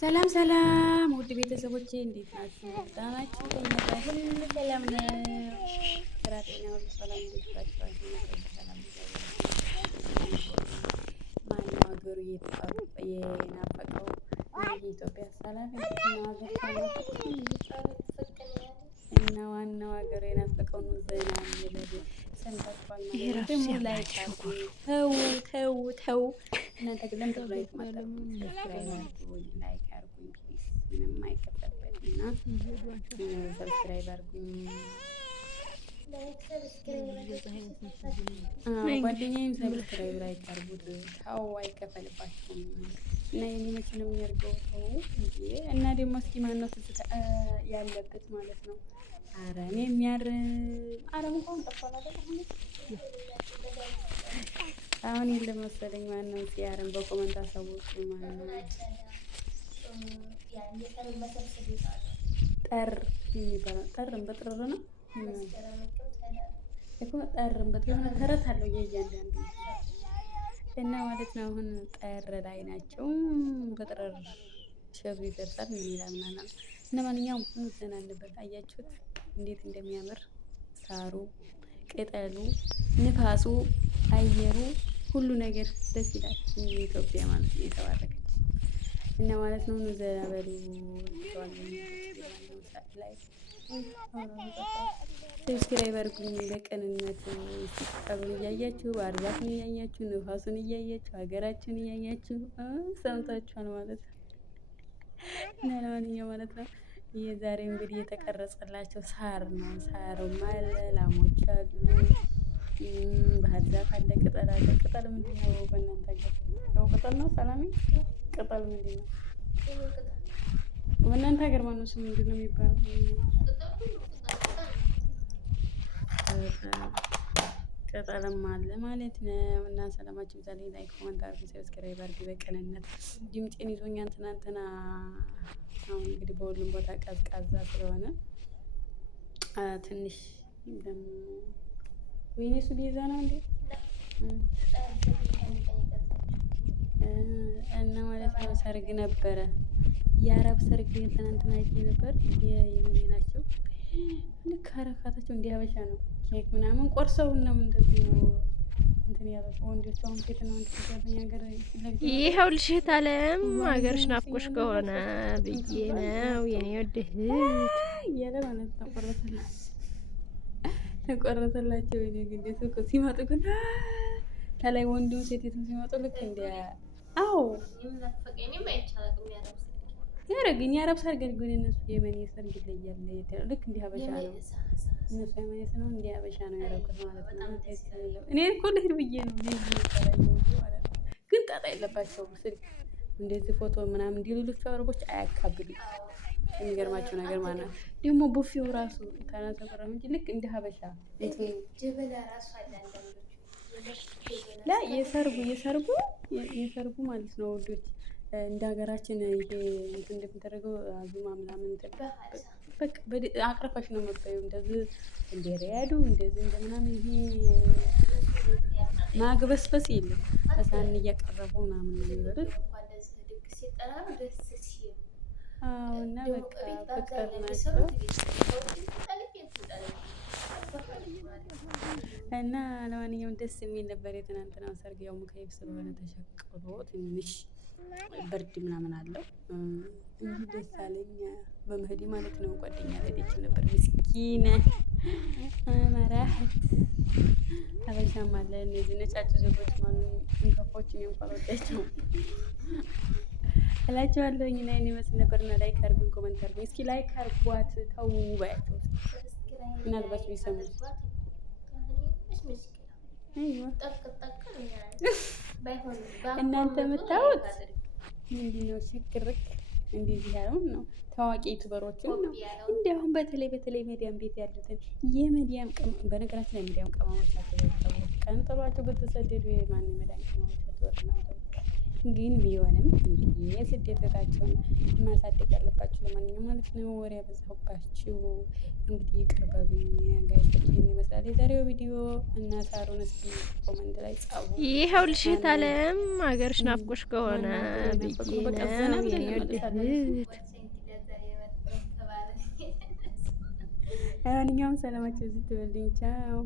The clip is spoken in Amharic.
ሰላም ሰላም ውድ ቤተሰቦቼ እንዴት ናችሁ? ደህና ናችሁ? ከእኛ ጋር ሁሉ ሰላም ነው። ስራ፣ ጤና ሁሉ ሰላም። እንዴት ናችኋል? እኛ ጋር ሁሉ ሰላም ነው። ማነው ሀገሩ የናፈቀው? የኢትዮጵያ ሰላም እና ዋናው ሀገሩ የናፈቀው ነው። ዘና የሚለው ሰምታችኋል ማለት ደግሞ ላይክ አድርጉ። ተው እናንተ ግን ለምንድን ነው ላይክ ማታደርጉት? ሰብስክራይብ አድርጉኝ፣ ላይክ አድርጉኝ ፕሊዝ። ምንም አይከፈልበትም እና ሰብስክራይብ አድርጉኝ። ጓደኛዬም ሰብስክራይብ ላይክ አድርጉት። ተው አይከፈልባችሁም። እና የኔ መቼ ነው የሚያደርገው? ተው እንጂ እና ደግሞ እስኪ ማነው ትዝታ ያለበት ማለት ነው? ኧረ እኔ አረም እንኳን ጠፍቷል አይደል? አሁን የለም መሰለኝ። ማነው ሲያረም በኮመንት አሳውቁ። ማነው ጠር የሚባለው? ጠርም በጥር ነው እኮ ጠርም በጥር ተረት አለው የእያንዳንዱ እና ማለት ነው። አሁን ጠር ላይ ናቸው። በጥር ሸሩ ይደርሳል። ምን ይላል ምናምን እና ማንኛውም ሁሉ ዘና እንበል። አያችሁት እንዴት እንደሚያምር ሳሩ፣ ቅጠሉ፣ ንፋሱ፣ አየሩ ሁሉ ነገር ደስ ይላል። ኢትዮጵያ ማለት ነው የተባረከች እና ማለት ነው። ዘና በሉ ላይ ሰብስክራይብ አድርጉኝ። በቅንነት ሲቀሩን እያያችሁ፣ ባህርዛፉን እያያችሁ፣ ንፋሱን እያያችሁ፣ ሀገራችሁን እያያችሁ ሰምታችኋል ማለት ነው። እና ለማንኛውም ማለት ነው የዛሬው እንግዲህ የተቀረጸላቸው ሳር ነው። ሳሩም አለ፣ ላሞች አሉ፣ ባህር ዛፍ አለ፣ ቅጠል አለ። ቅጠል ምንድን ነው በእናንተ ሀገር? ያው ቅጠል ነው። ሰላሜ ቅጠል ምንድን ነው በእናንተ ሀገር? ማነው ስሙ ምንድን ነው የሚባለው? ቅጠልም አለ ማለት ነው። እና ሰላማችሁ ይብዛልኝ። ላይክ ኮሜንት አድርጉ፣ ሰብስክራይብ አድርጉ። በቅንነት ድምጤን ይዞኛል ትናንትና። አሁን እንግዲህ በሁሉም ቦታ ቀዝቃዛ ስለሆነ ትንሽ ወይኔ እሱ ሊይዛ ነው እንዴ? እና ማለት ነው ሰርግ ነበረ። የአረብ ሰርግ ትናንትና አይቼ ነበር። የየመኔ ናቸው። ልክ አረፋታቸው እንዲህ ሀበሻ ነው። ኬክ ምናምን ቆርሰው ነው እንደዚህ ነው እንትን ያለው ወንዶች። አሁን ሴት ነው ወንዶች ያለኝ ሀገር ይሄው ልሽት አለም ሀገርሽ ናፍቆሽ ከሆነ ብዬ ነው የኔ ወድህ እያለ ማለት ተቆረሰላቸው። ወይኔ ግን እኮ ሲመጡ ግን ከላይ ወንዱም ሴቲቱም ሲመጡ ልክ እንደ አዎ ያረግኝ የአረብ ሰርግ ግን እነሱ የመኔ ሰርግ ይለያል። ልክ እንዲህ ሀበሻ ነው። እነሱ የመኔ ነው እንዲህ ሀበሻ ነው ያረጉት ማለት ነው። እኔ እኮ ልሄድ ብዬ ነው ማለት ነው። ግን ጣጣ የለባቸውም። ስልክ እንደዚህ ፎቶ ምናምን እንዲሉልቹ አረቦች አያካብዱም። የሚገርማቸው ነገር ማለት ነው ደግሞ ቡፌው ራሱ ተናሰፈረ እንጂ ልክ እንደ ሀበሻ ላ የሰርጉ ማለት ነው ወዶች እንደ ሀገራችን ይሄ እንትን እንደምታደርገው አዙማ ምናምን በቃ አቅረፋሽ ነው መባዩ እንደዚህ እንደ ሪያዱ እንደዚህ እንደምናምን ይሄ ማግበስበስ የለም። ከሳህን እያቀረቡ ምናምን ነው የሚበሉት። አዎ እና በቃ ፍቅር ናቸው። እና ለማንኛውም ደስ የሚል ነበር የትናንትናው ሰርግ። ያው ሙከይፍ ስለሆነ ተሸቅሎ ትንሽ ብርድ ምናምን አለው እንጂ ደስ አለኝ። በመሄዴ ማለት ነው። ጓደኛ ሄደች ነበር ምስኪን መራህት ሀበሻም አለ። እነዚህ ነጫጭ ዜጎች ማለት እንከፎችን እንኳን ወዳቸው እላቸዋለሁኝ። እና እኔ መስል ነበርና ላይክ አድርጉኝ፣ ኮሜንት አድርጉኝ። እስኪ ላይክ አድርጓት ተው ባያቸው ምናልባት ቢሰሙት እናንተ የምታዩት ምንድን ነው? ሽክርክ እንደዚህ ያለውን ነው። ታዋቂ ዩቱበሮችን ነው እንዲያውም በተለይ ሚዲያም ቤት ያሉትን የሚዲያም በነገራችን ላይ ሚዲያም ቀማሞች ናቸው። ቀን ጥሏቸው በተሰደዱ የማን ሚዲያም ቀማሞች ናቸው። ግን ቢሆንም እንግዲህ የስደተታቸውን ማሳደግ ያለባችሁ ለማንኛውም ማለት ነው። ወሬ ያበዛሁባችሁ እንግዲህ ይቅር በሉኝ ጋይሶች። ይህን ይመስላል የዛሬው ቪዲዮ እና ሳሩን እስኪ ኮመንት ላይ ጻፉ። ይኸው ልሽት አለም ሀገርሽ ናፍቆሽ ከሆነ ብዬ ነው የኔ ወደድት። ለማንኛውም ሰላማችሁ ዝት በልኝ። ቻው